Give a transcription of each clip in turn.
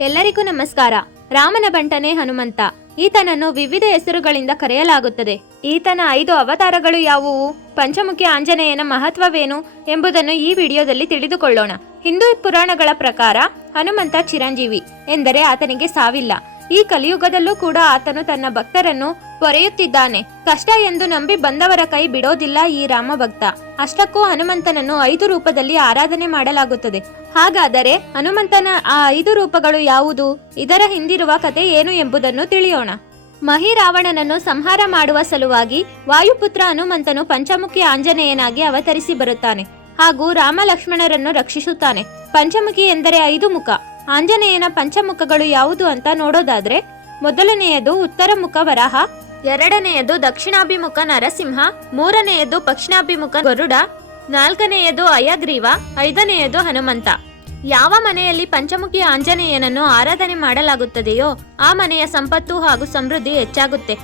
ಎಲ್ಲರಿಗೂ ನಮಸ್ಕಾರ. ರಾಮನ ಬಂಟನೆ ಹನುಮಂತ. ಈತನನ್ನು ವಿವಿಧ ಹೆಸರುಗಳಿಂದ ಕರೆಯಲಾಗುತ್ತದೆ. ಈತನ ಐದು ಅವತಾರಗಳು ಯಾವುವು? ಪಂಚಮುಖಿ ಆಂಜನೇಯನ ಮಹತ್ವವೇನು ಎಂಬುದನ್ನು ಈ ವಿಡಿಯೋದಲ್ಲಿ ತಿಳಿದುಕೊಳ್ಳೋಣ. ಹಿಂದೂ ಪುರಾಣಗಳ ಪ್ರಕಾರ ಹನುಮಂತ ಚಿರಂಜೀವಿ ಎಂದರೆ ಆತನಿಗೆ ಸಾವಿಲ್ಲ. ಈ ಕಲಿಯುಗದಲ್ಲೂ ಕೂಡ ಆತನು ತನ್ನ ಭಕ್ತರನ್ನು ಪೊರೆಯುತ್ತಿದ್ದಾನೆ. ಕಷ್ಟ ಎಂದು ನಂಬಿ ಬಂದವರ ಕೈ ಬಿಡೋದಿಲ್ಲ ಈ ರಾಮ ಭಕ್ತ ಅಷ್ಟಕ್ಕೂ ಹನುಮಂತನನ್ನು ಐದು ರೂಪದಲ್ಲಿ ಆರಾಧನೆ ಮಾಡಲಾಗುತ್ತದೆ. ಹಾಗಾದರೆ ಹನುಮಂತನ ಆ ಐದು ರೂಪಗಳು ಯಾವುದು? ಇದರ ಹಿಂದಿರುವ ಕತೆ ಏನು ಎಂಬುದನ್ನು ತಿಳಿಯೋಣ. ಮಹಿರಾವಣನನ್ನು ಸಂಹಾರ ಮಾಡುವ ಸಲುವಾಗಿ ವಾಯುಪುತ್ರ ಹನುಮಂತನು ಪಂಚಮುಖಿ ಆಂಜನೇಯನಾಗಿ ಅವತರಿಸಿ ಬರುತ್ತಾನೆ. ಹಾಗೂ ರಾಮ ಲಕ್ಷ್ಮಣರನ್ನು ರಕ್ಷಿಸುತ್ತಾನೆ. ಪಂಚಮುಖಿ ಎಂದರೆ ಐದು ಮುಖ. ಆಂಜನೇಯನ ಪಂಚಮುಖಗಳು ಯಾವುದು ಅಂತ ನೋಡೋದಾದ್ರೆ ಮೊದಲನೆಯದು ಉತ್ತರ ಮುಖ ವರಾಹ, ಎರಡನೆಯದು ದಕ್ಷಿಣಾಭಿಮುಖ ನರಸಿಂಹ, ಮೂರನೆಯದು ಪಕ್ಷಿಣಾಭಿಮುಖ ಗರುಡ, ನಾಲ್ಕನೆಯದು ಅಯಗ್ರೀವ, ಐದನೆಯದು ಹನುಮಂತ. ಯಾವ ಮನೆಯಲ್ಲಿ ಪಂಚಮುಖಿ ಆಂಜನೇಯನನ್ನು ಆರಾಧನೆ ಮಾಡಲಾಗುತ್ತದೆಯೋ ಆ ಮನೆಯ ಸಂಪತ್ತು ಹಾಗೂ ಸಮೃದ್ಧಿ ಹೆಚ್ಚಾಗುತ್ತೆ.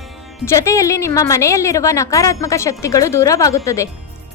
ಜೊತೆಯಲ್ಲಿ ನಿಮ್ಮ ಮನೆಯಲ್ಲಿರುವ ನಕಾರಾತ್ಮಕ ಶಕ್ತಿಗಳು ದೂರವಾಗುತ್ತದೆ.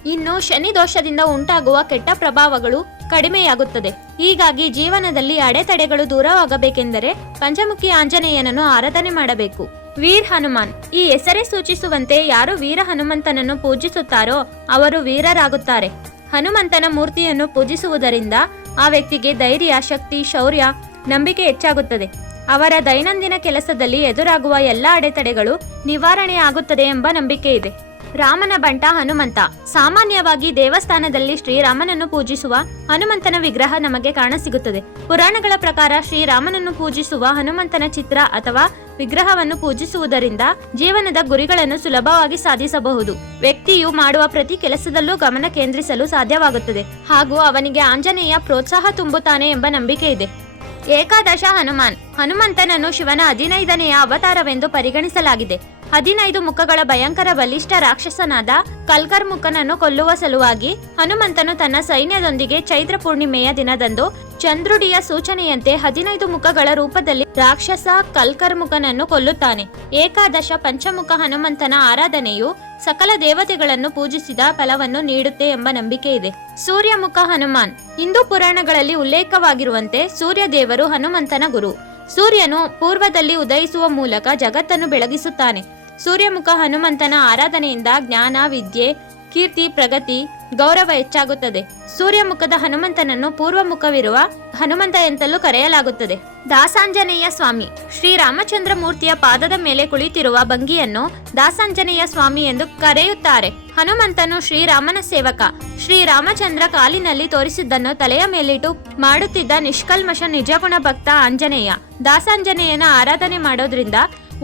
ಇನ್ನು ಶನಿ ದೋಷದಿಂದ ಉಂಟಾಗುವ ಕೆಟ್ಟ ಪ್ರಭಾವಗಳು ಕಡಿಮೆಯಾಗುತ್ತದೆ. ಹೀಗಾಗಿ ಜೀವನದಲ್ಲಿ ಅಡೆತಡೆಗಳು ದೂರವಾಗಬೇಕೆಂದರೆ ಪಂಚಮುಖಿ ಆಂಜನೇಯನನ್ನು ಆರಾಧನೆ ಮಾಡಬೇಕು. ವೀರ್ ಹನುಮಾನ್. ಈ ಹೆಸರೇ ಸೂಚಿಸುವಂತೆ ಯಾರು ವೀರ ಹನುಮಂತನನ್ನು ಪೂಜಿಸುತ್ತಾರೋ ಅವರು ವೀರರಾಗುತ್ತಾರೆ. ಹನುಮಂತನ ಮೂರ್ತಿಯನ್ನು ಪೂಜಿಸುವುದರಿಂದ ಆ ವ್ಯಕ್ತಿಗೆ ಧೈರ್ಯ, ಶಕ್ತಿ, ಶೌರ್ಯ, ನಂಬಿಕೆ ಹೆಚ್ಚಾಗುತ್ತದೆ. ಅವರ ದೈನಂದಿನ ಕೆಲಸದಲ್ಲಿ ಎದುರಾಗುವ ಎಲ್ಲ ಅಡೆತಡೆಗಳು ನಿವಾರಣೆ ಆಗುತ್ತದೆ ಎಂಬ ನಂಬಿಕೆ ಇದೆ ರಾಮನ ಬಂಟ ಹನುಮಂತ. ಸಾಮಾನ್ಯವಾಗಿ ದೇವಸ್ಥಾನದಲ್ಲಿ ಶ್ರೀರಾಮನನ್ನು ಪೂಜಿಸುವ ಹನುಮಂತನ ವಿಗ್ರಹ ನಮಗೆ ಕಾಣಸಿಗುತ್ತದೆ. ಪುರಾಣಗಳ ಪ್ರಕಾರ ಶ್ರೀರಾಮನನ್ನು ಪೂಜಿಸುವ ಹನುಮಂತನ ಚಿತ್ರ ಅಥವಾ ವಿಗ್ರಹವನ್ನು ಪೂಜಿಸುವುದರಿಂದ ಜೀವನದ ಗುರಿಗಳನ್ನು ಸುಲಭವಾಗಿ ಸಾಧಿಸಬಹುದು. ವ್ಯಕ್ತಿಯು ಮಾಡುವ ಪ್ರತಿ ಕೆಲಸದಲ್ಲೂ ಗಮನ ಕೇಂದ್ರಿಸಲು ಸಾಧ್ಯವಾಗುತ್ತದೆ. ಹಾಗೂ ಅವನಿಗೆ ಆಂಜನೇಯ ಪ್ರೋತ್ಸಾಹ ತುಂಬುತ್ತಾನೆ ಎಂಬ ನಂಬಿಕೆ ಇದೆ. ಏಕಾದಶ ಹನುಮಾನ್. ಹನುಮಂತನನ್ನು ಶಿವನ ಹದಿನೈದನೆಯ ಅವತಾರವೆಂದು ಪರಿಗಣಿಸಲಾಗಿದೆ. ಹದಿನೈದು ಮುಖಗಳ ಭಯಂಕರ ಬಲಿಷ್ಠ ರಾಕ್ಷಸನಾದ ಕಲ್ಕರ್ಮುಖನನ್ನು ಕೊಲ್ಲುವ ಸಲುವಾಗಿ ಹನುಮಂತನು ತನ್ನ ಸೈನ್ಯದೊಂದಿಗೆ ಚೈತ್ರ ಪೂರ್ಣಿಮೆಯ ದಿನದಂದು ಚಂದ್ರುಡಿಯ ಸೂಚನೆಯಂತೆ ಹದಿನೈದು ಮುಖಗಳ ರೂಪದಲ್ಲಿ ರಾಕ್ಷಸ ಕಲ್ಕರ್ಮುಖನನ್ನು ಕೊಲ್ಲುತ್ತಾನೆ. ಏಕಾದಶ ಪಂಚಮುಖ ಹನುಮಂತನ ಆರಾಧನೆಯು ಸಕಲ ದೇವತೆಗಳನ್ನು ಪೂಜಿಸಿದ ಫಲವನ್ನು ನೀಡುತ್ತೆ ಎಂಬ ನಂಬಿಕೆ ಇದೆ. ಸೂರ್ಯಮುಖ ಹನುಮಾನ್. ಹಿಂದೂ ಪುರಾಣಗಳಲ್ಲಿ ಉಲ್ಲೇಖವಾಗಿರುವಂತೆ ಸೂರ್ಯ ದೇವರು ಹನುಮಂತನ ಗುರು. ಸೂರ್ಯನು ಪೂರ್ವದಲ್ಲಿ ಉದಯಿಸುವ ಮೂಲಕ ಜಗತ್ತನ್ನು ಬೆಳಗಿಸುತ್ತಾನೆ. ಸೂರ್ಯಮುಖ ಹನುಮಂತನ ಆರಾಧನೆಯಿಂದ ಜ್ಞಾನ, ವಿದ್ಯೆ, ಕೀರ್ತಿ, ಪ್ರಗತಿ, ಗೌರವ ಹೆಚ್ಚಾಗುತ್ತದೆ. ಸೂರ್ಯಮುಖದ ಹನುಮಂತನನ್ನು ಪೂರ್ವಮುಖವಿರುವ ಹನುಮಂತ ಎಂತಲೂ ಕರೆಯಲಾಗುತ್ತದೆ. ದಾಸಾಂಜನೇಯ ಸ್ವಾಮಿ ಶ್ರೀರಾಮಚಂದ್ರ ಮೂರ್ತಿಯ ಪಾದದ ಮೇಲೆ ಕುಳಿತಿರುವ ಭಂಗಿಯನ್ನು ದಾಸಾಂಜನೇಯ ಸ್ವಾಮಿ ಎಂದು ಕರೆಯುತ್ತಾರೆ. ಹನುಮಂತನು ಶ್ರೀರಾಮನ ಸೇವಕ. ಶ್ರೀರಾಮಚಂದ್ರ ಕಾಲಿನಲ್ಲಿ ತೋರಿಸಿದ್ದನ್ನು ತಲೆಯ ಮೇಲಿಟ್ಟು ಮಾಡುತ್ತಿದ್ದ ನಿಷ್ಕಲ್ಮಶ ನಿಜಗುಣ ಭಕ್ತ ಆಂಜನೇಯ. ದಾಸಾಂಜನೇಯನ ಆರಾಧನೆ ಮಾಡೋದ್ರಿಂದ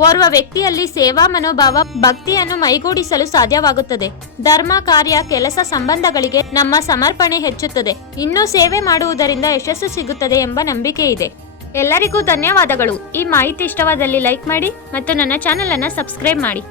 ಓರ್ವ ವ್ಯಕ್ತಿಯಲ್ಲಿ ಸೇವಾ ಮನೋಭಾವ, ಭಕ್ತಿಯನ್ನು ಮೈಗೂಡಿಸಲು ಸಾಧ್ಯವಾಗುತ್ತದೆ. ಧರ್ಮ, ಕಾರ್ಯ, ಕೆಲಸ ಸಂಬಂಧಗಳಿಗೆ ನಮ್ಮ ಸಮರ್ಪಣೆ ಹೆಚ್ಚುತ್ತದೆ. ಇನ್ನೂ ಸೇವೆ ಮಾಡುವುದರಿಂದ ಯಶಸ್ಸು ಸಿಗುತ್ತದೆ ಎಂಬ ನಂಬಿಕೆ ಇದೆ. ಎಲ್ಲರಿಗೂ ಧನ್ಯವಾದಗಳು. ಈ ಮಾಹಿತಿ ಇಷ್ಟವಾದಲ್ಲಿ ಲೈಕ್ ಮಾಡಿ ಮತ್ತು ನನ್ನ ಚಾನೆಲ್ ಅನ್ನು ಸಬ್ಸ್ಕ್ರೈಬ್ ಮಾಡಿ.